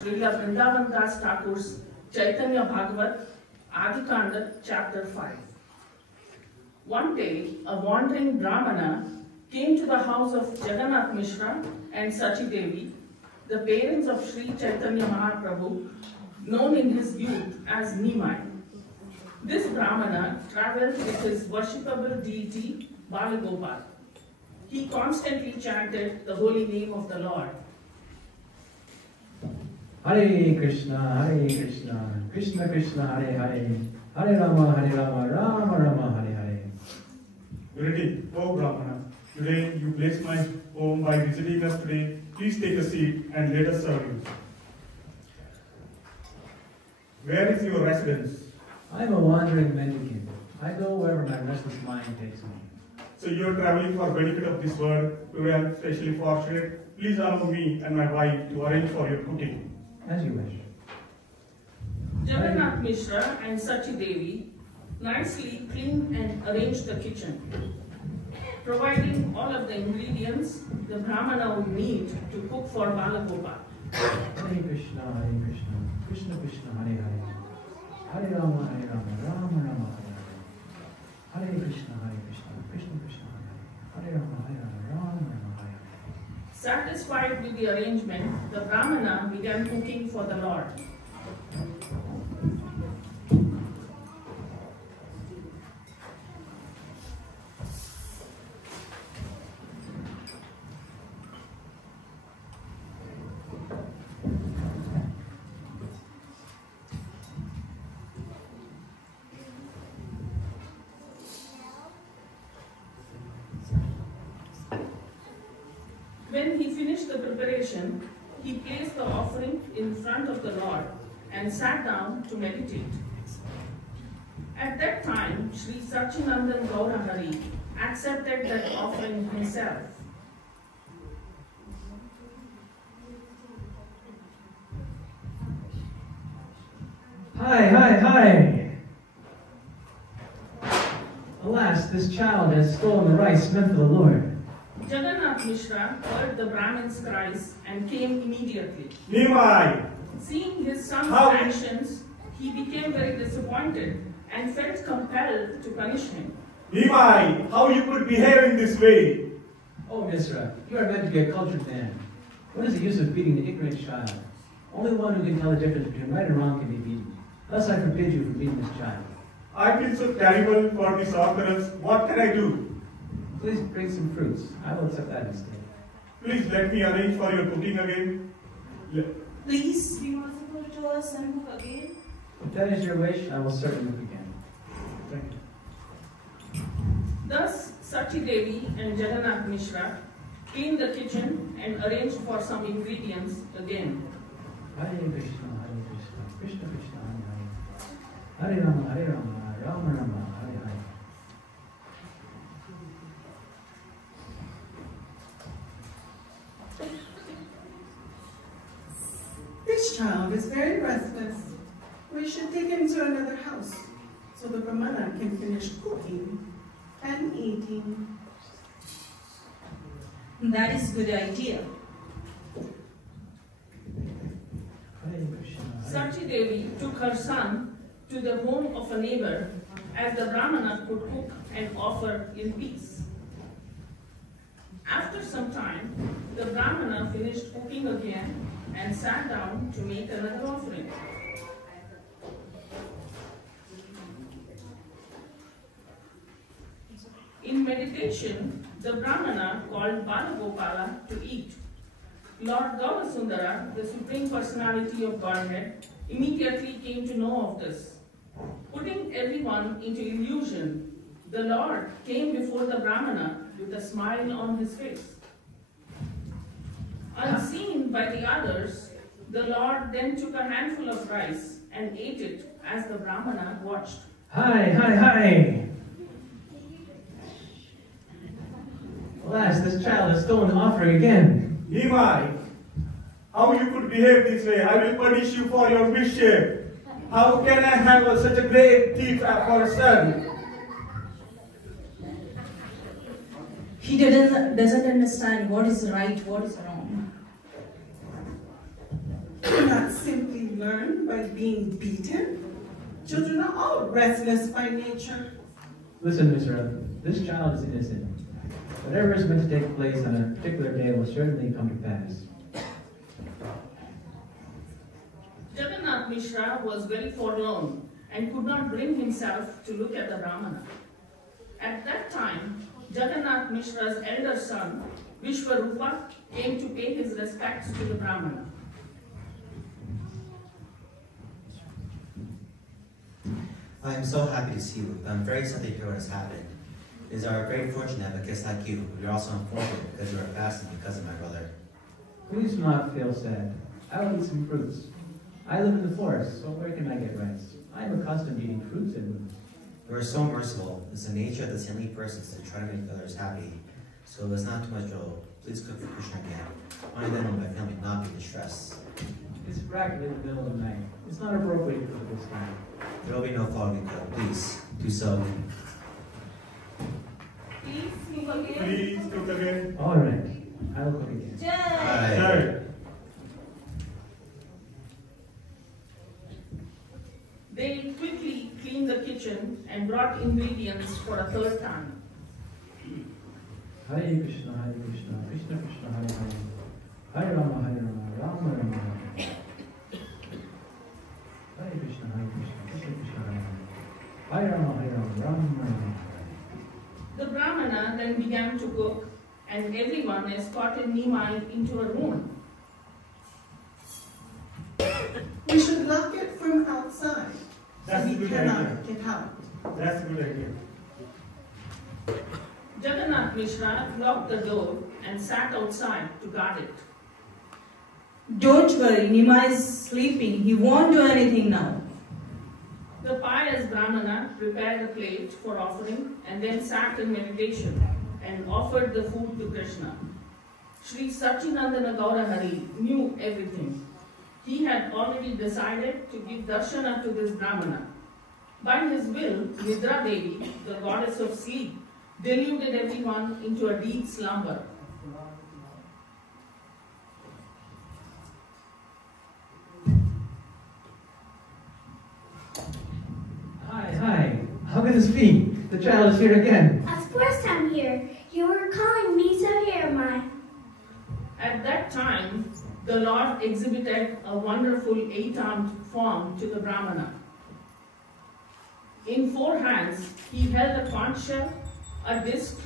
Srila Vrindavan Das Thakur's Chaitanya Bhagavat, Adikanda, chapter 5. One day, a wandering Brahmana came to the house of Jagannath Mishra and Sachi Devi, the parents of Sri Chaitanya Mahaprabhu, known in his youth as Nimai. This Brahmana travelled with his worshipable deity Balagopal. He constantly chanted the holy name of the Lord. Hare Krishna, Krishna Krishna, Hare Hare, Hare Rama, Rama Rama, Hare Hare. Greeting, O Brahmana. Today you bless my home by visiting us today. Please take a seat and let us serve you. Where is your residence? I am a wandering mendicant. I go wherever my restless mind takes me. So you are traveling for benefit of this world. Today I am especially fortunate. Please allow me and my wife to arrange for your cooking. As you wish. Jagannath Mishra and Sachi Devi nicely cleaned and arranged the kitchen, providing all of the ingredients the Brahmana would need to cook for Balagopal. Hare Krishna, Krishna Krishna, Hare Hare, Hare Rama, Rama Rama, Hare Hare, Hare Krishna, Krishna Krishna, Hare Hare, Hare Rama, Rama Rama, Hare Hare. Satisfied with the arrangement, the Brahmana began cooking for the Lord. When he finished the preparation, he placed the offering in front of the Lord and sat down to meditate. At that time, Sri Sachinandan Gaurapurnima accepted that offering himself. Hi! Alas, this child has stolen the rice meant for the Lord. Jagannath Mishra heard the Brahmin's cries and came immediately. Nimai! Seeing his son's actions, he became very disappointed and felt compelled to punish him. Nimai! How you could behave in this way? Oh, Mishra, you are meant to be a cultured man. What is the use of beating an ignorant child? Only one who can tell the difference between right and wrong can be beaten. Thus I forbid you from beating this child. I feel so terrible for this occurrence. What can I do? Please bring some fruits. I will accept that instead. Please let me arrange for your cooking again. Please be merciful to us and cook again. If that is your wish, I will certainly cook again. Thank you. Thus, Sachi Devi and Jagannath Mishra cleaned the kitchen and arranged for some ingredients again. Hare Krishna, Krishna Krishna, Hare Hare, Hare Rama, Rama Rama, Hare Hare. This child is very restless. We should take him to another house so the Brahmana can finish cooking and eating. That is a good idea. Sachi Devi took her son to the home of a neighbor as the Brahmana could cook and offer in peace. After some time, the Brahmana finished cooking again and sat down to make another offering. In meditation, the Brahmana called Balagopala to eat. Lord Gaurasundara, the Supreme Personality of Godhead, immediately came to know of this. Putting everyone into illusion, the Lord came before the Brahmana with a smile on his face. Unseen by the others, the Lord then took a handful of rice and ate it as the Brahmana watched. Hi! Alas, this child has stolen the offering again. Nimai, how you could behave this way? I will punish you for your mischief. How can I have such a great thief for a son? He doesn't understand what is right, what is wrong. cannot simply learn by being beaten. Children are all restless by nature. Listen, Mishra, this child is innocent. Whatever is meant to take place on a particular day will certainly come to pass. Jagannath Mishra was very forlorn and could not bring himself to look at the Brahmana. At that time, Jagannath Mishra's elder son, Vishwarupa, came to pay his respects to the Brahmana. I am so happy to see you. I'm very sad to hear what has happened. It is our great fortune to have a guest like you. We are also unfortunate because you are fasting because of my brother. Please do not feel sad. I will eat some fruits. I live in the forest, so where can I get rest? I am accustomed to eating fruits and roots. You are so merciful. It's the nature of the saintly persons to try to make others happy. So it was not too much trouble. Please cook for Krishna again. Only then will my family not be distressed. It's practically the middle of the night. It's not appropriate for this time. There will be no following cook. Please, do so. Please cook again. Please cook again. All right, I will cook again. Jai. Jai. They quickly cleaned the kitchen and brought ingredients for a third time. Hare Krishna, Krishna Krishna, Hare Hare. Hare Rama, Rama Rama, Hare. Hare Krishna, Krishna Krishna, Hare Hare. Hare Rama, Rama Rama. The Brahmana then began to cook, and everyone escorted Nimai into a room. We should lock it from outside, so That's a he good cannot idea. get out. That's a good idea. Jagannath Mishra locked the door and sat outside to guard it. Don't worry, Nima is sleeping. He won't do anything now. The pious Brahmana prepared a plate for offering and then sat in meditation and offered the food to Krishna. Sri Satchinandana Gaurahari knew everything. He had already decided to give darshana to this Brahmana. By his will, Nidra Devi, the goddess of sleep, deluded everyone into a deep slumber. Hi. How can this be? The child is here again. Of course I'm here. You were calling me, so here am I. At that time, the Lord exhibited a wonderful 8-armed form to the Brahmana. In 4 hands, he held a conch shell, a disc,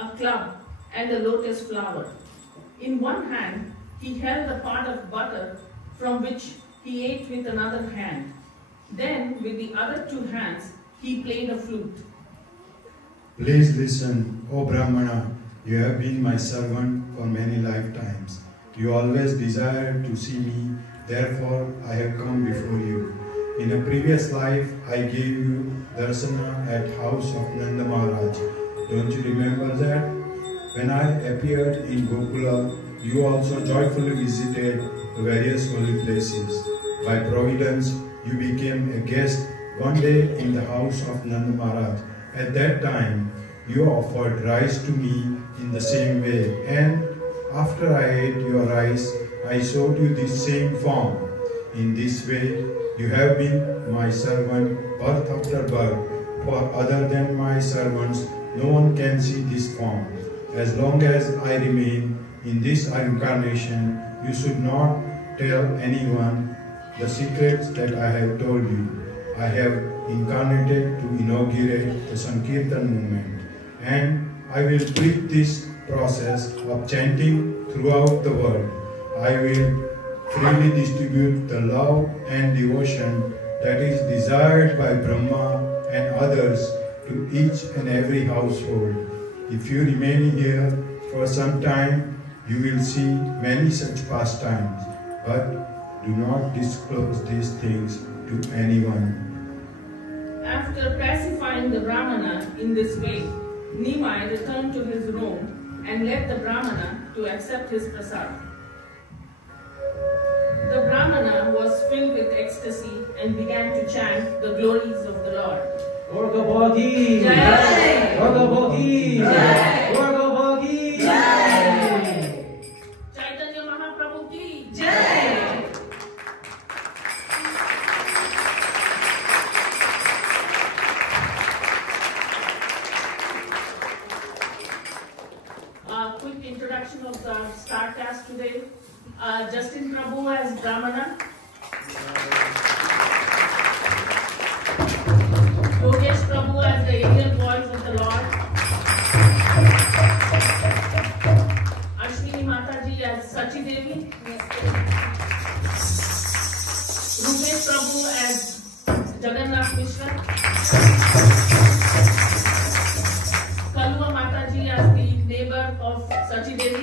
a club, and a lotus flower. In one hand, he held a pot of butter from which he ate with another hand. Then, with the other 2 hands, he played a flute. Please listen, O Brahmana, you have been my servant for many lifetimes. You always desired to see me, therefore I have come before you. In a previous life, I gave you darsana at house of Nanda Maharaj. Don't you remember that? When I appeared in Gokula, you also joyfully visited the various holy places. By providence, you became a guest one day in the house of Nanda Maharaj. At that time, you offered rice to me in the same way, and after I ate your rice, I showed you this same form. In this way, you have been my servant birth after birth. For other than my servants, no one can see this form. As long as I remain in this incarnation, you should not tell anyone the secrets that I have told you. I have incarnated to inaugurate the Sankirtan movement, and I will preach this process of chanting throughout the world. I will freely distribute the love and devotion that is desired by Brahma and others to each and every household. If you remain here for some time, you will see many such pastimes, but do not disclose these things to anyone. After pacifying the Brahmana in this way, Nimai returned to his room and led the Brahmana to accept his prasad. The Brahmana was filled with ecstasy and began to chant the glories of the Lord. Gorga Bhagi! Jai! Gorga Bhagi! Jai! Gorga Bhagi! Jai! Chaitanya Mahaprabhu ki Jai! Rupesh Prabhu as Jagannath Mishra, Kalua Mataji as the neighbor of Sachi Devi,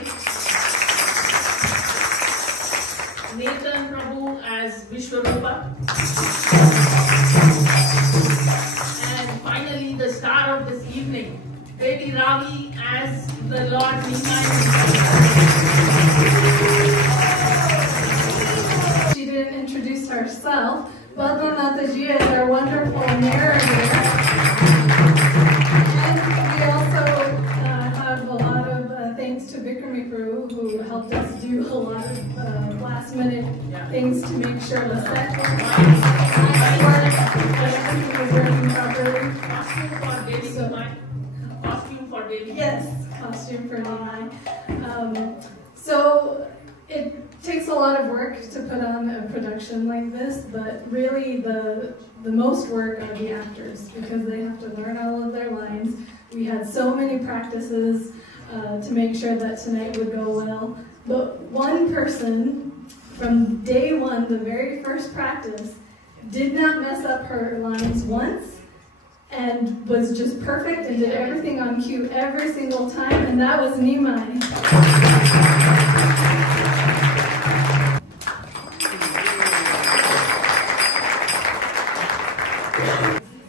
Nathan Prabhu as Vishwarupa, and finally the star of this evening, Baby Ravi as the Lord Nima. She didn't introduce herself. Balgam Mataji is our wonderful narrator. And we also have a lot of thanks to Vikrami Prabhu, who helped us do a lot of last minute things to make sure the set worked, everything was working properly. Costume for Baby. Yes, costume for Nimai. So it takes a lot of work to put on a production like this, but really the most work are the actors, because they have to learn all of their lines. We had so many practices to make sure that tonight would go well. But one person, from day one, the very first practice, did not mess up her lines once, and was just perfect and did everything on cue every single time, and that was Nimai.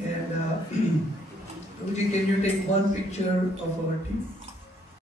And Ruji, can you take one picture of our team?